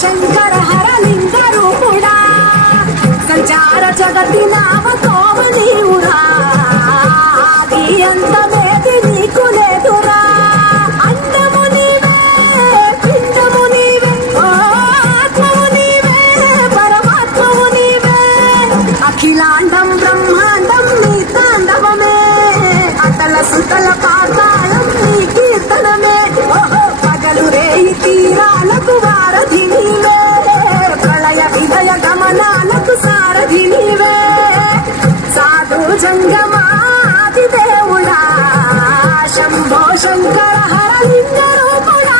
శంకర హరలింగ రూపుడా సంచార జగతి నామ కోమనీవురా ఆది అంతమేది నీకు లేదురా అన్నము నీవే పిండము నీవే ఆత్మము నీవే పరమాత్మము నీవే అఖిలాండం బ్రహ్మాండం నీ తాండవమే అతల సుతల పాతాళం నీ కీర్తనమే పగలు రేయి తీరాలకు వారధి నీవే ప్రళయ విలయ గమనాలకు సారథి నీవే సాధు జంగమాది దేవుడా శంభో శంకర హరలింగ రూపుడా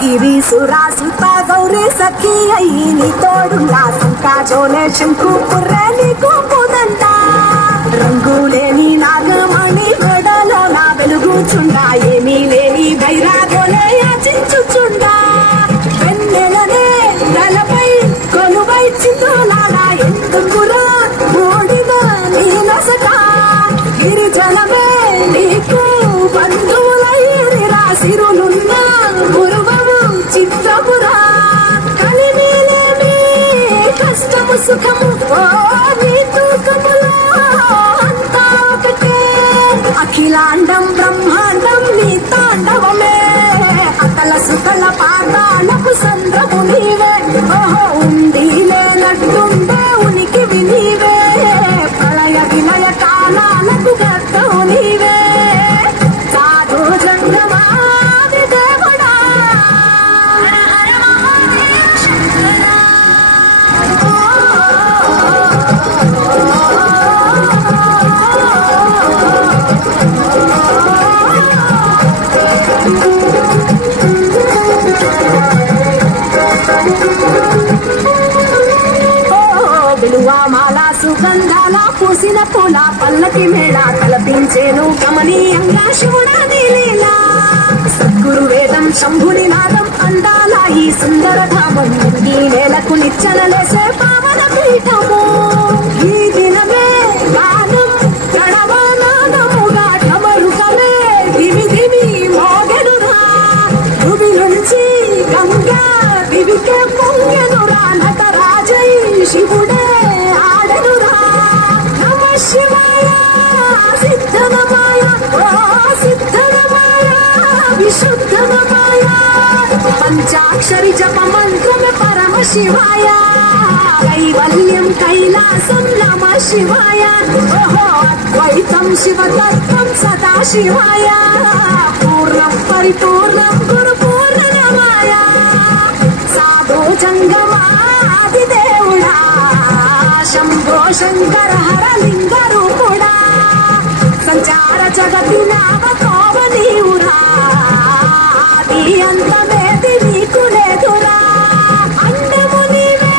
గిరీసురా సుత గౌరీ సఖి అయ్యి నీ తోడున్నా సంకాజోలే శంకు పుర్రె నీకు పుదంట రంగులేని నాగమణి మెడలో నా వెలుగుచుండా ఏమీ లేని బైరాగోలే యాచించుచుండా వెన్నెలనే తలపై కొలువై చిందులాడా ఎందుకురా మూడిద నీ నసట గిరిజనమే నీకు బంధువులయ్యిరా సిరులున్నా గురువము చిత్తపురా కలిమిలేమి కష్టము సుఖము ఓ నీ తూకములో అంతా ఒకటే అఖిలాండం బ్రహ్మాండం నీ తాండవమే అతల సుతల పాతాళపు సంద్రము నీవే ఓహో ఉండి లేనట్టుండే ఉనికివి నీవే ప్రళయ విలయ కాలాలకు గర్తవు నీవే సాధు జంగమాది దేవుడా హర హర మహాదేవ శంకర విలువామాల సుగంధాల పూసిన పూల పల్లకి మేళ తలపించేను గమనీయంగా శివుడాది లీలా సద్గురు వేదం శంభుని నాదం అందాల ఈ సుందర ధామం ఈ నేలకు నిచ్చనలేసే పావన పీఠము ఈ దినమే గానం గణవానాదముగా ఢమరుకమే దివి దివి మోగెనురా భూమి నుంచి గంగా దివికే పొంగెనురా నటరాజై శివుడే ఆడనురా నమ శివాయ సిద్ధనమాయ ఓ సిద్ధనమాయ విశుద్ధనమాయ పంచాక్షరి జప మంత్రమే పరమ శివాయ కైవల్యం కైలాసం నమ శివాయ ఓహో అద్వైతం శివతత్వం సదా శివాయ పూర్ణం పరిపూర్ణం గురు పూర్ణమాయ సాధు జంగమాది దేవుడా శంభో శంకర హరలింగ రూపుడా సంచార జగతి నామ కోమనీవురా ఆది అంతమేది నీకు లేదురా అన్నము నీవే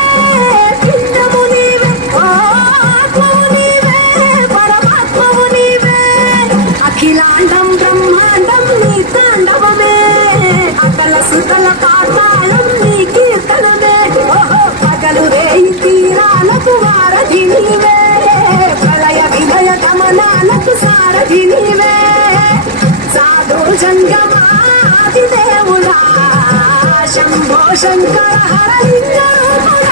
పిండము నీవే ఆత్మము నీవే పరమాత్మము నీవే అఖిలాండం బ్రహ్మాండం నీ తాండవమే అతల సుతల పాతాళం నీ కీర్తనమే ఓహో పగలు రేయి తీరాలకు వారధి నీవే ప్రళయ విలయ గమనాలకు సారథి నీవే సాధు జంగమాది దేవుడా శంభో శంకర హరలింగ రూపుడా